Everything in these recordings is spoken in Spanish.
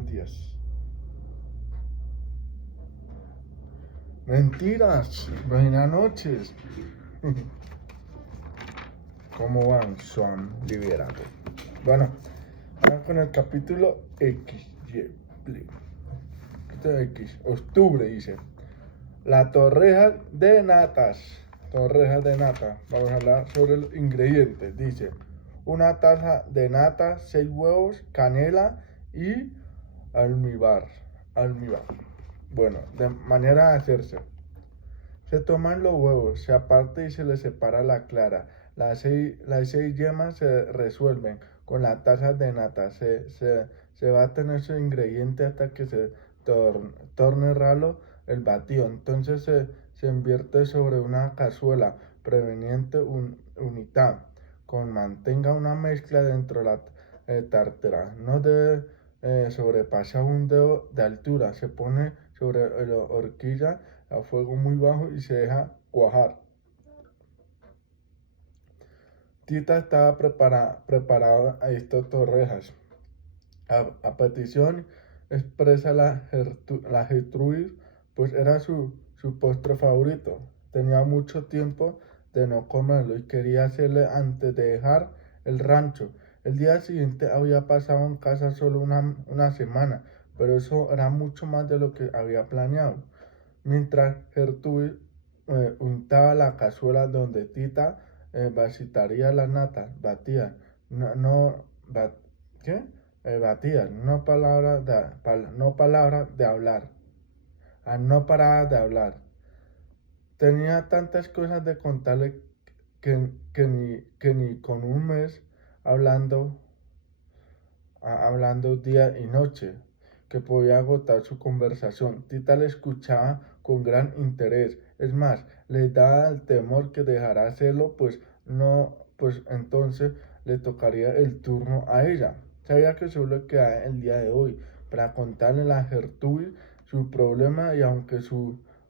buenos días. Mentiras, buenas noches. ¿Cómo van? Son liberados. Bueno, ahora con el capítulo X. X, octubre dice. La torreja de natas. Torrejas de nata. Vamos a hablar sobre los ingredientes. Dice, una taza de nata, 6 huevos, canela y almíbar. Bueno, de manera de hacerse. Se toman los huevos, se aparta y se les separa la clara. Las seis yemas se resuelven con la taza de nata. Se baten esos ingredientes hasta que se torne ralo el batido. Entonces se invierte sobre una cazuela preveniente unitá. Mantenga una mezcla dentro de la tartera. No debe sobrepasar un dedo de altura. Se pone sobre la horquilla a fuego muy bajo y se deja cuajar. Tita estaba preparada a estas torrejas. A petición expresa la Gertrudis, pues era su postre favorito. Tenía mucho tiempo de no comerlo y quería hacerle antes de dejar el rancho. El día siguiente había pasado en casa solo una semana, pero eso era mucho más de lo que había planeado. Mientras Gertrudis untaba la cazuela donde Tita vasitaría la nata, batía, ¿qué? Batía, no palabra de hablar, no paraba de hablar. Tenía tantas cosas de contarle que ni con un mes hablando día y noche, que podía agotar su conversación. Tita le escuchaba con gran interés. Es más, le daba el temor que dejara hacerlo, pues entonces le tocaría el turno a ella. Sabía que solo quedaba el día de hoy para contarle a Gertrudis su problema y aunque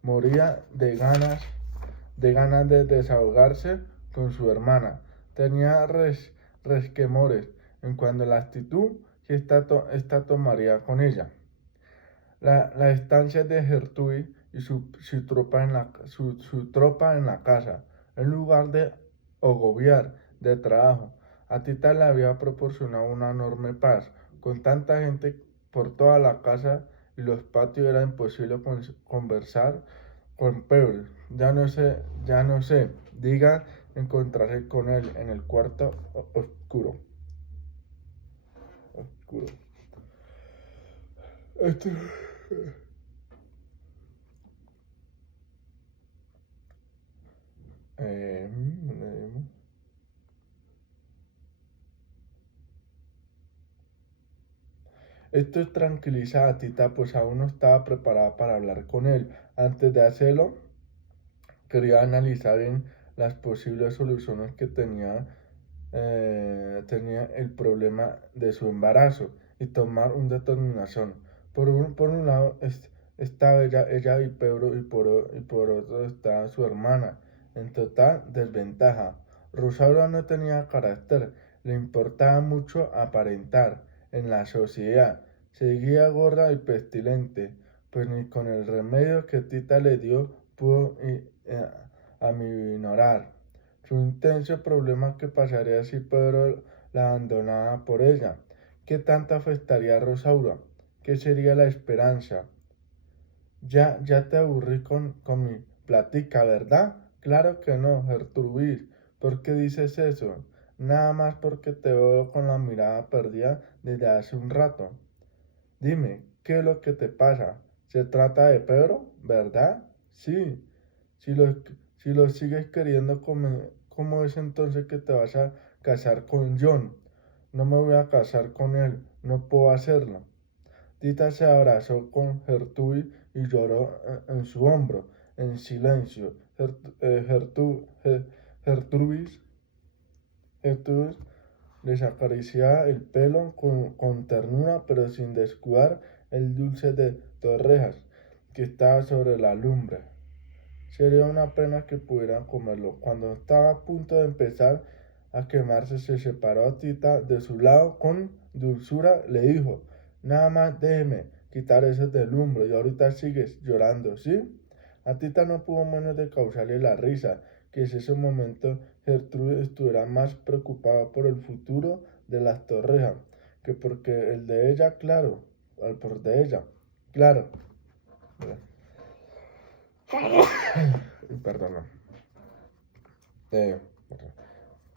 moría de ganas de desahogarse con su hermana, tenía resquemores en cuanto a la actitud que esta tomaría con ella. La estancia de Gertrudis y su tropa en la casa, en lugar de agobiar de trabajo, a Tita le había proporcionado una enorme paz. Con tanta gente por toda la casa y los patios era imposible conversar con Pedro. Ya no sé, diga encontrarse con él en el cuarto oscuro. Esto, eh, Esto tranquiliza a Tita, pues aún no estaba preparada para hablar con él. Antes de hacerlo, quería analizar bien las posibles soluciones que tenía el problema de su embarazo y tomar una determinación. Por un lado estaba ella y Pedro, y por otro estaba su hermana, en total desventaja. Rosaura no tenía carácter, le importaba mucho aparentar en la sociedad, seguía gorda y pestilente, pues ni con el remedio que Tita le dio pudo aminorar su intenso problema. Que pasaría si Pedro la abandonaba por ella. ¿Qué tanto afectaría a Rosaura? ¿Qué sería la esperanza? Ya te aburrí con mi platica, ¿verdad? Claro que no, Gertrudis. ¿Por qué dices eso? Nada más porque te veo con la mirada perdida desde hace un rato. Dime, ¿qué es lo que te pasa? ¿Se trata de Pedro, verdad? Sí. Si lo, si lo sigues queriendo, ¿cómo es entonces que te vas a casar con John? No me voy a casar con él, no puedo hacerlo. Tita se abrazó con Gertrudis y lloró en su hombro, en silencio. Gertrudis les acariciaba el pelo con ternura, pero sin descuidar el dulce de torrejas que estaba sobre la lumbre. Sería una pena que pudieran comerlo. Cuando estaba a punto de empezar a quemarse, se separó a Tita de su lado con dulzura. Le dijo, Nada más déjeme quitar ese deslumbre y ahorita sigues llorando, ¿sí? A Tita no pudo menos de causarle la risa, que en ese momento Gertrude estuviera más preocupada por el futuro de las Torrejas que porque el de ella, claro, al por de ella, claro. Perdón. Eh,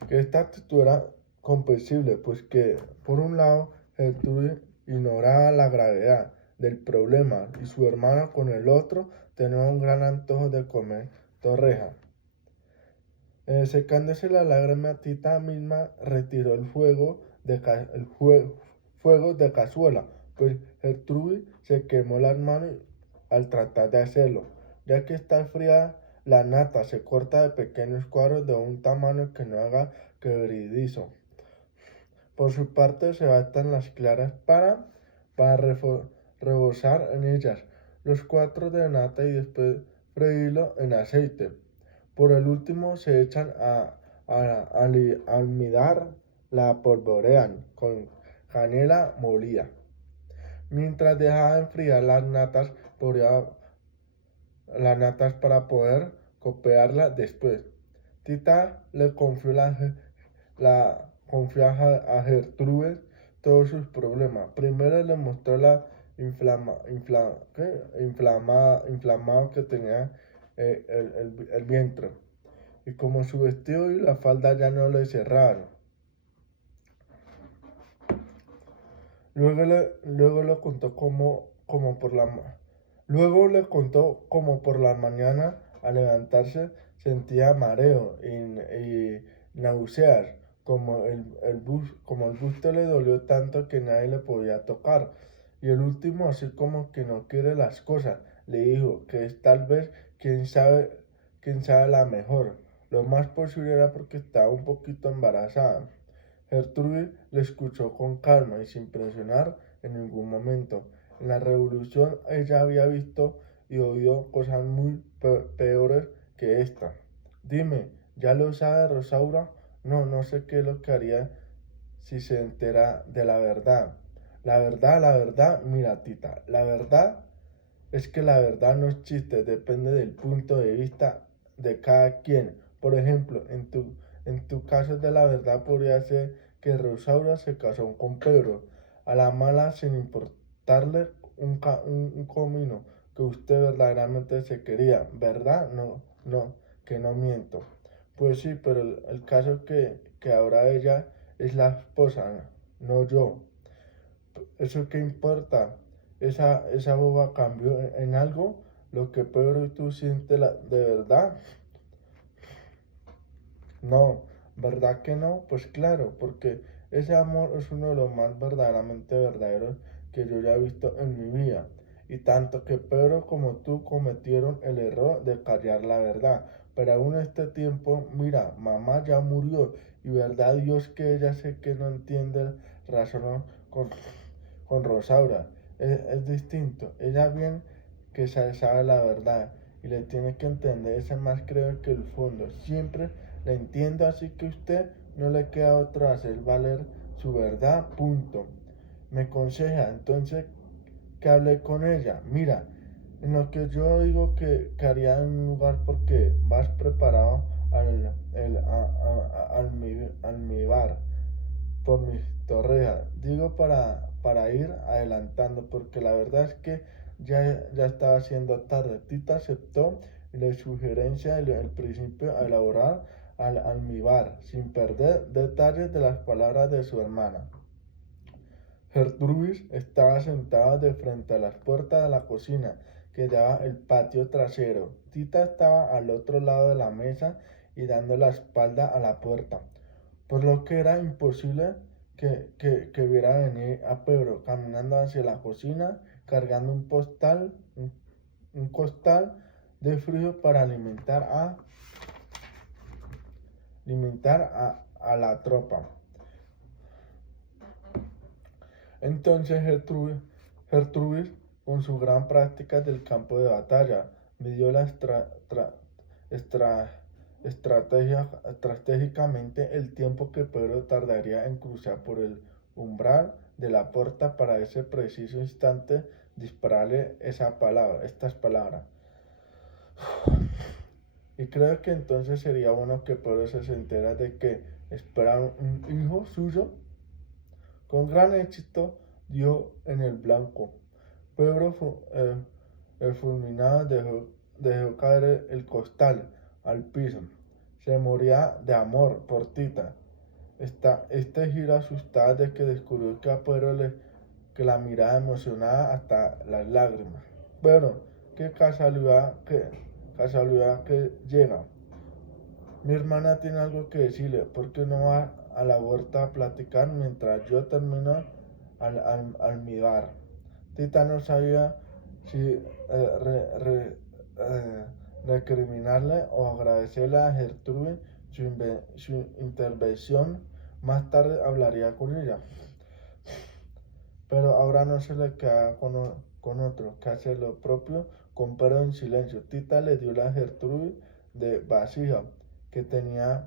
que esta actitud era comprensible, pues que, por un lado, Gertrude ignoraba la gravedad del problema y su hermana con el otro tenía un gran antojo de comer torreja. Secándose la lágrima, Tita misma retiró fuego de cazuela, pues Gertrude se quemó las manos al tratar de hacerlo. Ya que está fría, la nata se corta de pequeños cuadros de un tamaño que no haga quebradizo. Por su parte, se bastan las claras para rebosar en ellas los cuatro de nata y después freírlo en aceite. Por el último se echan a almidar, la polvorean con canela molida. Mientras dejaba enfriar las natas para poder copiarlas después. Tita le confió confió a Gertrude todos sus problemas. Primero le mostró la inflamado que tenía el vientre y como su vestido y la falda ya no le cerraron. Luego le contó luego le contó como por la mañana al levantarse sentía mareo y náuseas, como el busto le dolió tanto que nadie le podía tocar. Y el último, así como que no quiere las cosas, le dijo que es tal vez quién sabe la mejor. Lo más posible era porque estaba un poquito embarazada. Gertrude le escuchó con calma y sin presionar en ningún momento. En la revolución ella había visto y oído cosas muy peores que esta. Dime, ¿ya lo sabe Rosaura? No, no sé qué es lo que haría si se entera de la verdad. La verdad, mira Tita, la verdad es que la verdad no es chiste, depende del punto de vista de cada quien. Por ejemplo, en tu caso de la verdad podría ser que Rosaura se casó con Pedro, a la mala sin importarle un comino que usted verdaderamente se quería, ¿verdad? No, no, que no miento. Pues sí, pero el caso que ahora ella es la esposa, no yo. ¿Eso qué importa? Esa boba cambió en algo lo que Pedro y tú sientes de verdad. No, ¿verdad que no? Pues claro, porque ese amor es uno de los más verdaderamente verdaderos que yo ya he visto en mi vida. Y tanto que Pedro como tú cometieron el error de callar la verdad. Pero aún este tiempo, mira, mamá ya murió y verdad Dios que ella sé que no entiende razón con Rosaura. Es distinto. Ella bien que sabe la verdad y le tiene que entender. Ese más creo que el fondo. Siempre le entiendo, así que usted no le queda otro hacer valer su verdad, punto. Me aconseja entonces que hable con ella. Mira, en lo que yo digo que haría en un lugar porque vas preparado al mi bar por mis torrejas. Digo para ir adelantando, porque la verdad es que ya estaba siendo tarde. Tita aceptó la sugerencia del principio a elaborar al almíbar, sin perder detalles de las palabras de su hermana. Gertrudis estaba sentada de frente a las puertas de la cocina que daba el patio trasero. Tita estaba al otro lado de la mesa y dando la espalda a la puerta, por lo que era imposible que viera venir a Pedro caminando hacia la cocina cargando un costal de frío para alimentar a la tropa. Entonces Gertrudis, con su gran práctica del campo de batalla, midió estratégicamente el tiempo que Pedro tardaría en cruzar por el umbral de la puerta para ese preciso instante dispararle estas palabras. Y creo que entonces sería bueno que Pedro se entera de que espera un hijo suyo. Con gran éxito dio en el blanco. Pedro fulminado dejó caer el costal al piso. Se moría de amor por Tita. Este gira asustada de que descubrió que a Pedro que la miraba emocionada hasta las lágrimas. Pero qué casualidad que llega. Mi hermana tiene algo que decirle. ¿Por qué no va a la huerta a platicar mientras yo termino al almidar? Tita no sabía si recriminarle o agradecerle a Gertrude su intervención. Más tarde hablaría con ella. Pero ahora no se le queda con otro que hacer lo propio con Pedro en silencio. Tita le dio la Gertrude de vasija que tenía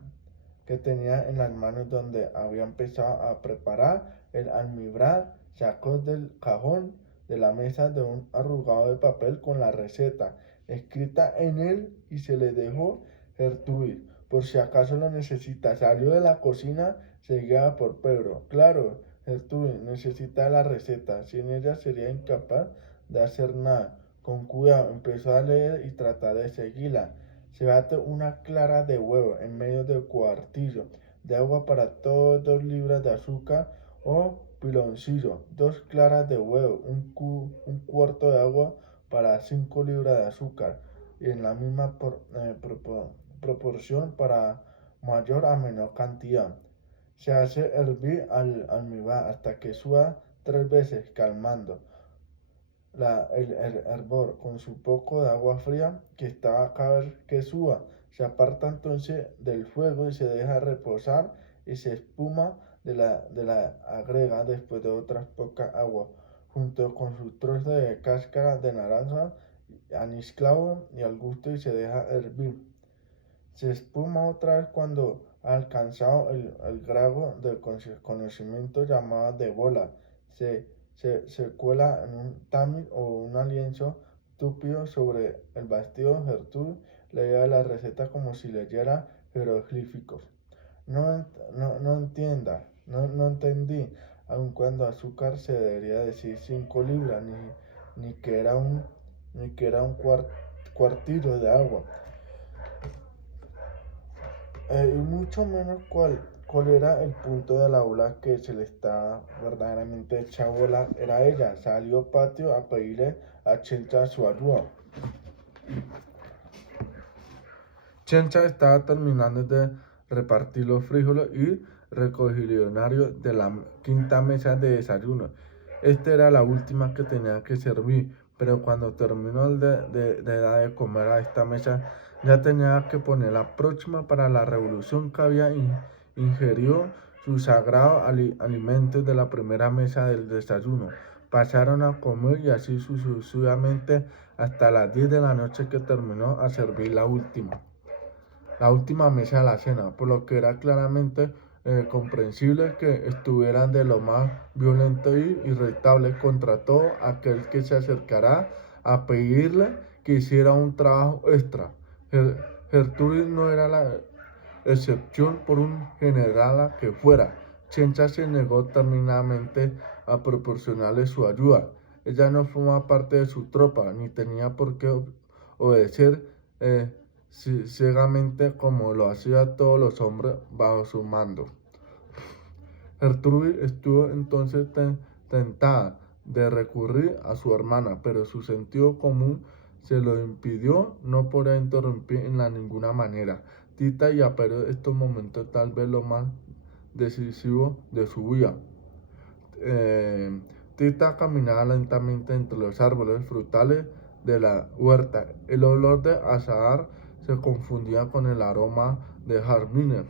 en las manos donde había empezado a preparar el almibrar. Sacó del cajón de la mesa de un arrugado de papel con la receta escrita en él y se le dejó. Gertrude, por si acaso lo necesita. Salió de la cocina seguida por Pedro. Claro, Gertrude necesita la receta. Sin ella sería incapaz de hacer nada. Con cuidado empezó a leer y tratar de seguirla. Se bate una clara de huevo en medio del cuartillo de agua para todos 2 libras de azúcar o piloncillo. 2 claras de huevo, un cuarto de agua para 5 libras de azúcar y en la misma proporción para mayor a menor cantidad. Se hace hervir al almíbar hasta que suba 3 veces, calmando el hervor con su poco de agua fría que estaba cada vez que suba. Se aparta entonces del fuego y se deja reposar y se espuma de la agrega después de otras pocas agua, junto con su trozo de cáscara de naranja, anís clavo y al gusto y se deja hervir. Se espuma otra vez cuando ha alcanzado el grado de conocimiento llamado de bola. Se cuela en un tamiz o un lienzo túpido sobre el vestido. Gertrude leía la receta como si leyera jeroglíficos. No entendí, aun cuando azúcar se debería decir 5 libras, ni que era un cuartillo de agua. Y mucho menos cuál era el punto de la bola que se le estaba verdaderamente hecha bola. Era ella. Salió al patio a pedirle a Chencha su ayuda. Chencha estaba terminando de repartir los frijoles y recogisionarios de la quinta mesa de desayuno. Esta era la última que tenía que servir, pero cuando terminó de comer a esta mesa, ya tenía que poner la próxima para la revolución que había ingerido sus sagrados alimentos de la primera mesa del desayuno. Pasaron a comer y así sucesivamente hasta las 10 de la noche que terminó a servir la última mesa de la cena, por lo que era claramente comprensible que estuvieran de lo más violento y irritable contra todo aquel que se acercara a pedirle que hiciera un trabajo extra. Gertrude no era la excepción, por un generala que fuera. Chencha se negó terminantemente a proporcionarle su ayuda. Ella no formaba parte de su tropa, ni tenía por qué obedecer ciegamente como lo hacían todos los hombres bajo su mando. Gertrude estuvo entonces tentada de recurrir a su hermana, pero su sentido común se lo impidió. No podía interrumpir en ninguna manera. Tita y Pedro estos momentos tal vez lo más decisivo de su vida. Tita caminaba lentamente entre los árboles frutales de la huerta. El olor de azahar se confundía con el aroma de jazmines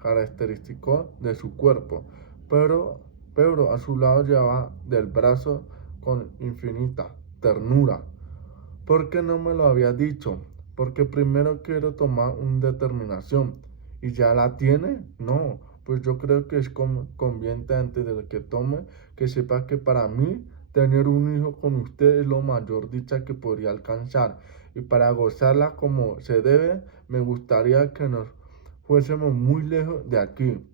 característico de su cuerpo. Pero a su lado llevaba del brazo con infinita ternura. ¿Por qué no me lo había dicho? Porque primero quiero tomar una determinación. ¿Y ya la tiene? No, pues yo creo que es conveniente antes de que tome, que sepa que para mí tener un hijo con usted es lo mayor dicha que podría alcanzar, y para gozarla como se debe, me gustaría que nos fuésemos muy lejos de aquí.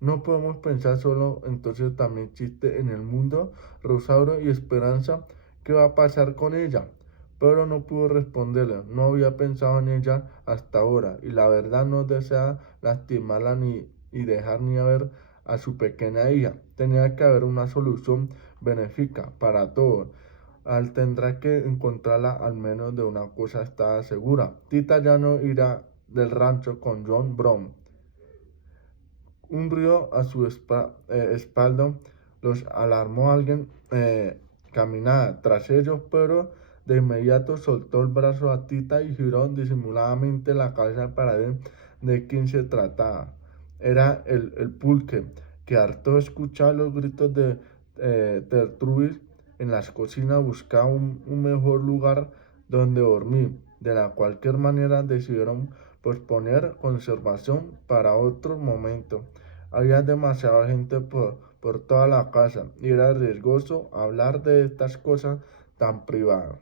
No podemos pensar solo, entonces también existe en el mundo Rosauro y Esperanza. ¿Qué va a pasar con ella? Pero no pudo responderle, no había pensado en ella hasta ahora, y la verdad no desea lastimarla ni y dejar ni a ver a su pequeña hija. Tenía que haber una solución benéfica para todos. Al tendrá que encontrarla, al menos de una cosa estaba segura. Tita ya no irá del rancho con John Brown. Un río a su espalda los alarmó. Alguien caminaba tras ellos, pero de inmediato soltó el brazo a Tita y giró disimuladamente la cabeza para ver de quién se trataba. Era el pulque, que harto de escuchar los gritos de Tertrubis en las cocinas, buscaba un mejor lugar donde dormir. De la cualquier manera decidieron posponer conservación para otro momento. Había demasiada gente por toda la casa y era riesgoso hablar de estas cosas tan privadas.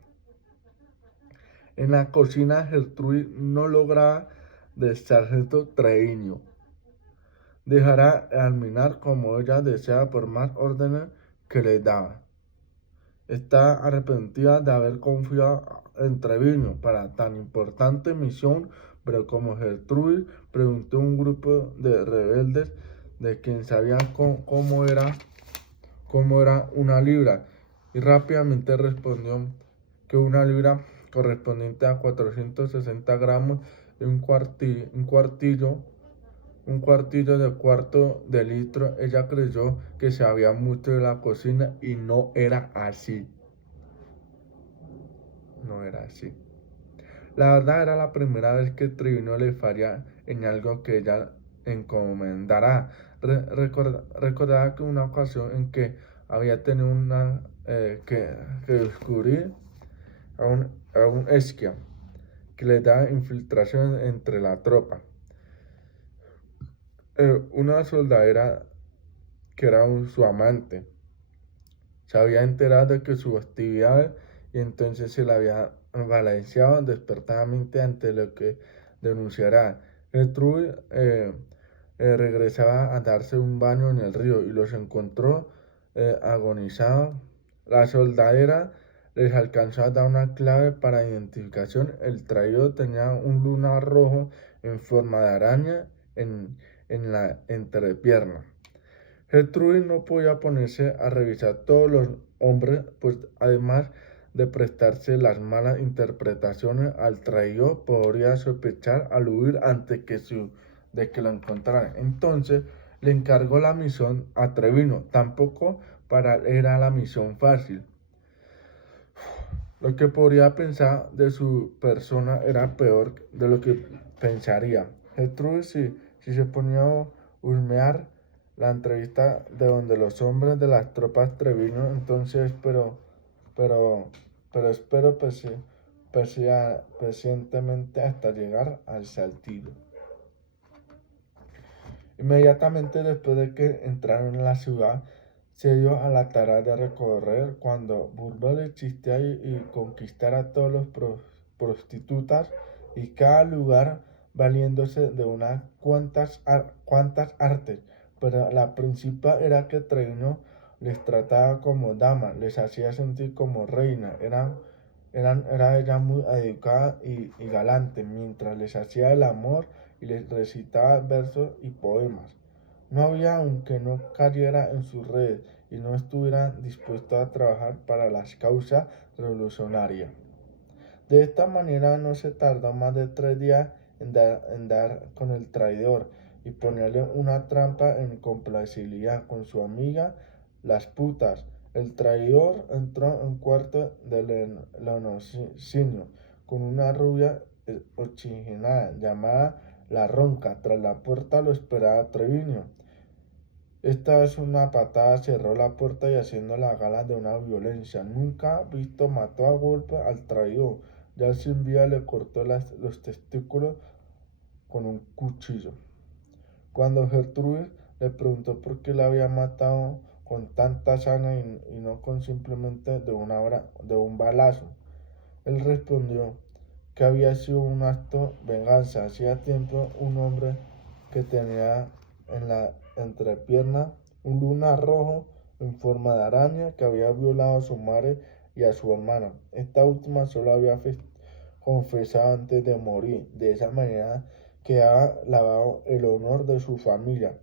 En la cocina Gertrude no lograba de sargento Treviño. Dejará alminar como ella desea por más órdenes que le daba. Está arrepentida de haber confiado en Treviño para tan importante misión, pero como Gertrude preguntó a un grupo de rebeldes de quien sabían cómo era una libra, y rápidamente respondió que una libra correspondiente a 460 gramos, un cuartillo de cuarto de litro. Ella creyó que sabía mucho de la cocina y no era así. No era así. La verdad era la primera vez que Tribunio le falla en algo que ella encomendara. Recordaba que una ocasión en que había tenido que descubrir a un esquia que le daba infiltración entre la tropa. Una soldadera que era su amante se había enterado de que su actividad, y entonces se la había balanceado despertadamente ante lo que denunciará. Gertrude regresaba a darse un baño en el río y los encontró agonizados. La soldadera les alcanzó a dar una clave para identificación. El traído tenía un lunar rojo en forma de araña en la entrepierna. Gertrude no podía ponerse a revisar todos los hombres, pues además de prestarse las malas interpretaciones al traidor, podría sospechar al huir antes de que lo encontraran. Entonces le encargó la misión a Treviño. Tampoco para él era la misión fácil. Lo que podría pensar de su persona era peor de lo que pensaría. Gertrude, si se ponía a husmear la entrevista de donde los hombres de las tropas Treviño, entonces, pero, espero pacientemente hasta llegar al Saltillo. Inmediatamente después de que entraron en la ciudad, se dio a la tarea de recorrer cuando Burbo le existía y conquistar a todos los prostitutas y cada lugar valiéndose de unas cuantas artes, pero la principal era que Treino les trataba como damas, les hacía sentir como reina, era ella muy educada y galante, mientras les hacía el amor y les recitaba versos y poemas. No había aunque no cayera en sus redes y no estuviera dispuesto a trabajar para las causas revolucionarias. De esta manera no se tardó más de 3 días en dar con el traidor y ponerle una trampa en complacencia con su amiga las putas. El traidor entró en un cuarto de lenocinio con una rubia oxigenada llamada La Ronca. Tras la puerta lo esperaba Treviño. Esta vez una patada cerró la puerta y haciendo la gala de una violencia nunca visto mató a golpe al traidor. Ya sin vida le cortó los testículos con un cuchillo. Cuando Gertrudis le preguntó por qué la había matado con tanta hazaña y no con simplemente de un balazo, él respondió que había sido un acto de venganza. Hacía tiempo un hombre que tenía en la entrepierna un lunar rojo en forma de araña que había violado a su madre y a su hermana. Esta última solo había confesado antes de morir. De esa manera quedaba lavado el honor de su familia.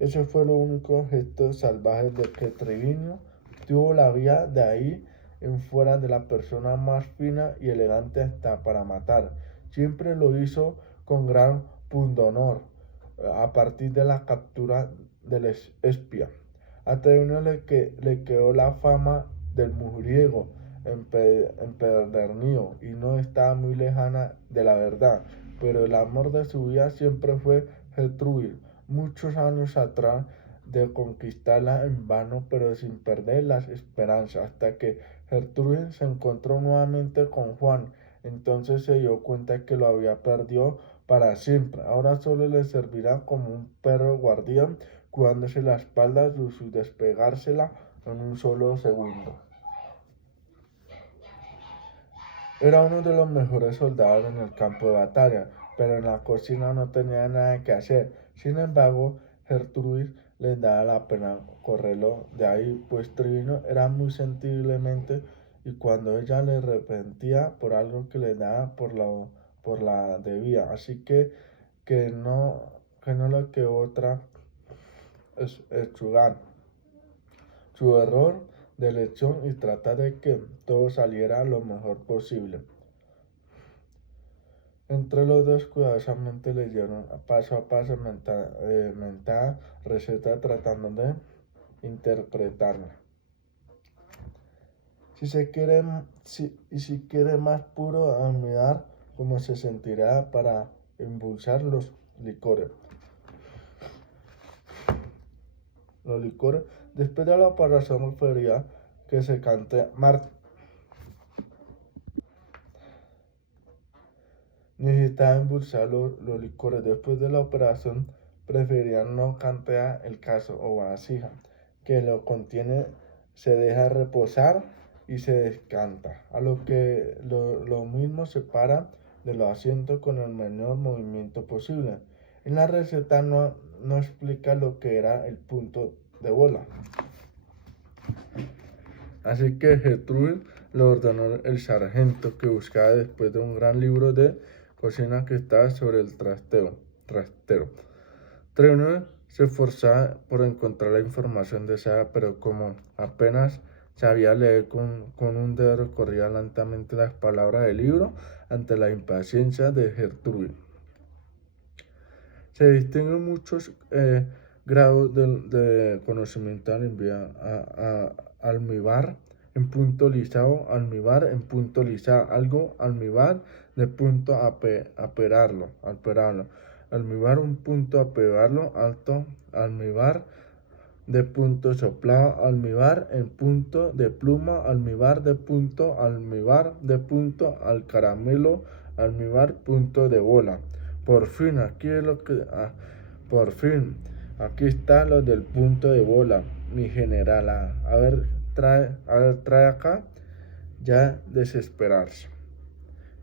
Ese fue el único gesto salvaje de que Treviño tuvo la vida. De ahí en fuera de la persona más fina y elegante hasta para matar. Siempre lo hizo con gran pundonor. A partir de la captura del espía, a Treviño le quedó la fama del mujeriego empedernido y no estaba muy lejana de la verdad, pero el amor de su vida siempre fue Gertrudis. Muchos años atrás de conquistarla en vano, pero sin perder las esperanzas, hasta que Gertrudis se encontró nuevamente con Juan. Entonces se dio cuenta que lo había perdido para siempre. Ahora solo le servirá como un perro guardián, cuidándose la espalda sin despegársela en un solo segundo. Era uno de los mejores soldados en el campo de batalla, pero en la cocina no tenía nada que hacer. Sin embargo, Gertrudis le daba la pena correrlo de ahí, pues Treviño era muy sensiblemente y cuando ella le arrepentía por algo que le daba por la debía. Así que no le quedó otra exjugar su error de elección y tratar de que todo saliera lo mejor posible. Entre los dos cuidadosamente leyeron paso a paso mentada receta tratando de interpretarla. Si quiere más puro admirar cómo se sentirá para impulsar los licores. Después de la operación refería que se cante necesitaba impulsar los licores. Después de la operación preferían no cantear el caso o vasija que lo contiene, se deja reposar y se descanta, a lo que lo mismo se para de los asientos con el menor movimiento posible. En la receta no explica lo que era el punto de bola. Así que Gertrudis le ordenó el sargento que buscaba después de un gran libro de cocina que estaba sobre el trastero. Treviño se esforzaba por encontrar la información deseada, pero como apenas sabía leer con un dedo, recorría lentamente las palabras del libro ante la impaciencia de Gertrudis. Se distinguen muchos grados de conocimiento almíbar en punto lisado, almíbar en punto lisado, algo almíbar de punto aperarlo, almíbar un punto aperarlo, alto, almíbar de punto soplado, almíbar en punto de pluma, almíbar de punto al caramelo, almíbar punto de bola. Por fin, aquí está lo del punto de bola, mi general. A ver, trae acá, ya desesperarse.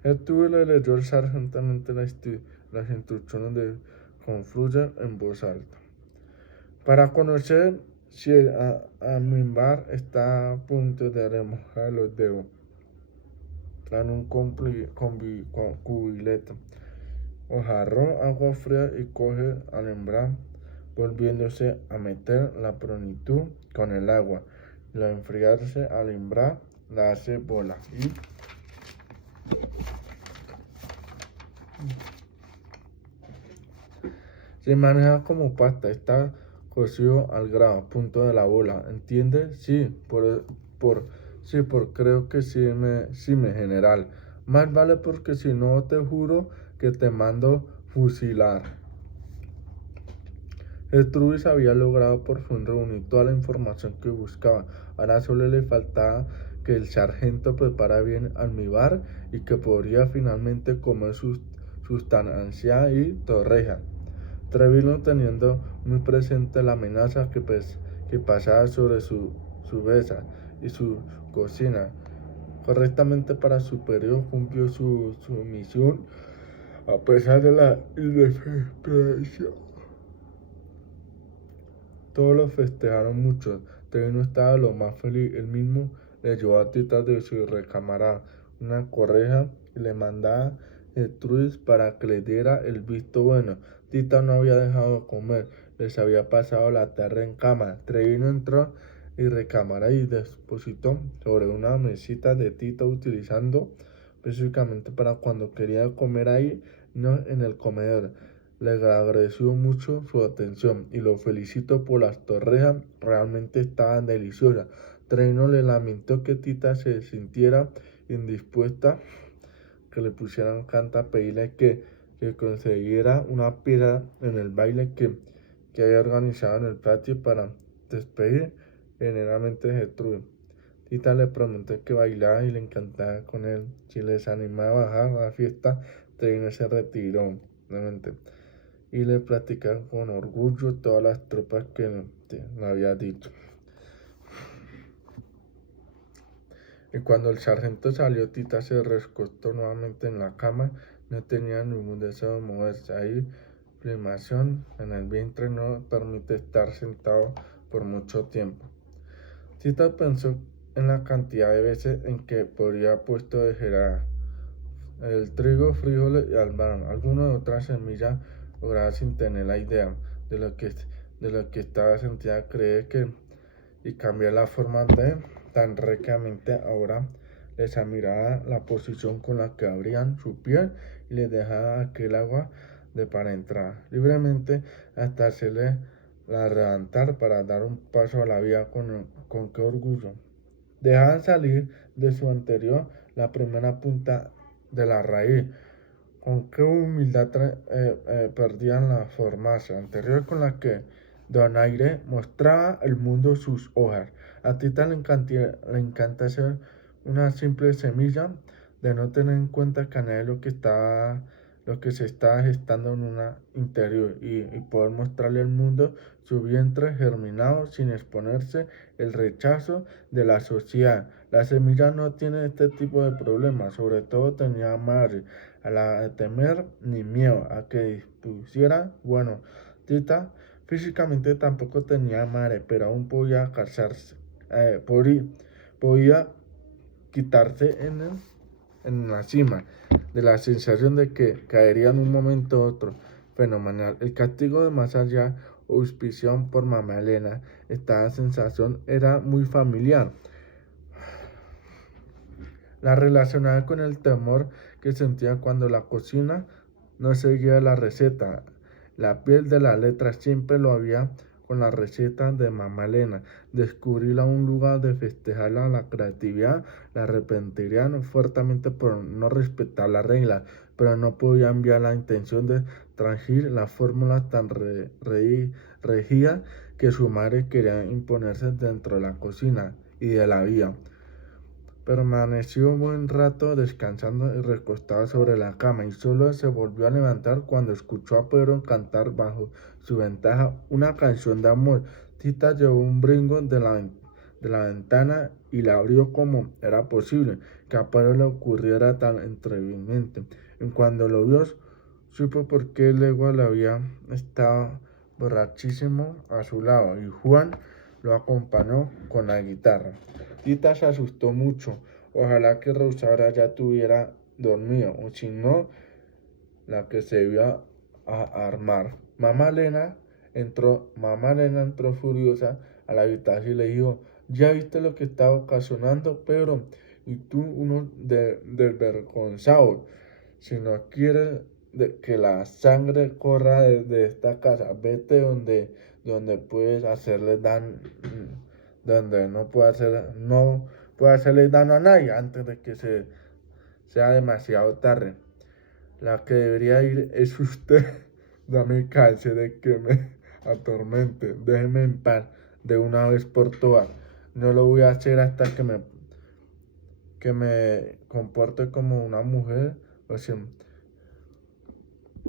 Gertrudis le leyó sargentomente las instrucciones de Confluyer en voz alta. Para conocer si el almíbar está a punto de remojar los dedos en un cubilete o jarrón, agua fría y coge al almíbar, volviéndose a meter la plenitud con el agua. Y al enfriarse al almíbar, la hace bola y se maneja como pasta. Está cocido al grado, punto de la bola. ¿Entiendes? Sí, creo que sí, mi general. Más vale porque si no te juro que te mando fusilar. Gertrudis había logrado por fin reunir toda la información que buscaba. Ahora solo le faltaba que el sargento prepara bien almíbar y que podría finalmente comer sustancia y torreja. Trevino teniendo muy presente la amenaza que pasaba sobre su mesa y su cocina. Correctamente para superior cumplió su misión a pesar de la indefensión. Todos lo festejaron mucho. Trevino estaba lo más feliz. Él mismo le llevó a Tita de su recámara una correja y le mandaba a Gertrudis para que le diera el visto bueno. Tita no había dejado de comer, les había pasado la tarde en cama. Trevino entró en recámara y depositó sobre una mesita de Tita utilizando específicamente para cuando quería comer ahí, no en el comedor. Le agradeció mucho su atención y lo felicitó por las torrejas, realmente estaban deliciosas. Trevino le lamentó que Tita se sintiera indispuesta, que le pusieran canta, pedirle que consiguiera una piedra en el baile que había organizado en el patio para despedir generalmente Gertrude. Tita le prometió que bailara y le encantaba con él. Si les animaba a bajar a la fiesta, Trevino se retiró nuevamente y le platicaba con orgullo todas las tropas que le había dicho. Y cuando el sargento salió, Tita se recostó nuevamente en la cama. No tenía ningún deseo de moverse. Ahí, inflamación en el vientre no permite estar sentado por mucho tiempo. Tita pensó en la cantidad de veces en que podría puesto de gerar el trigo, frijoles y albarán, alguna otra semilla lograda sin tener la idea de lo que estaba sentida, creer que y cambiar la forma de tan rectamente. Ahora les admiraba la posición con la que abrían su piel y les dejaba aquel agua de para entrar libremente hasta hacerle la levantar para dar un paso a la vida con qué orgullo. Dejaban salir de su anterior la primera punta de la raíz. Con qué humildad perdían la formación anterior con la que Donaire mostraba al mundo sus hojas. A Tita le encanta ser una simple semilla, de no tener en cuenta que nadie lo que se está gestando en una interior y poder mostrarle al mundo su vientre germinado sin exponerse el rechazo de la sociedad. La semilla no tiene este tipo de problemas, sobre todo tenía madre, a la de temer ni miedo a que dispusiera. Bueno, Tita físicamente tampoco tenía madre, pero aún podía casarse, podía quitarse en la cima de la sensación de que caería en un momento u otro. Fenomenal. El castigo de más allá, auspiciado por mamá Elena, esta sensación era muy familiar. La relacionaba con el temor que sentía cuando la cocina no seguía la receta. La piel de la letra siempre lo había con la receta de mamá Elena. Descubrirla un lugar de festejarla la creatividad, la arrepentirían fuertemente por no respetar la regla, pero no podía enviar la intención de transgir la fórmula tan regida que su madre quería imponerse dentro de la cocina y de la vida. Permaneció un buen rato descansando y recostado sobre la cama y solo se volvió a levantar cuando escuchó a Pedro cantar bajo su ventana una canción de amor. Tita llevó un brinco de la ventana y la abrió como era posible que a Pedro le ocurriera tan entrevistamente. Y cuando lo vio, supo por qué legua le había estado borrachísimo a su lado y Juan lo acompañó con la guitarra. Tita se asustó mucho. Ojalá que Rosaura ya tuviera dormido, o si no, la que se iba a armar. Mamá Elena entró furiosa a la habitación y le dijo: ¿Ya viste lo que está ocasionando, Pedro? Y tú, uno desvergonzado. Si no quieres que la sangre corra de esta casa, vete donde puedes hacerle daño, donde no puede hacerle daño a nadie antes de que sea demasiado tarde. La que debería ir es usted. Dame chance de que me atormente. Déjeme en paz de una vez por todas. No lo voy a hacer hasta que me comporte como una mujer. O sea,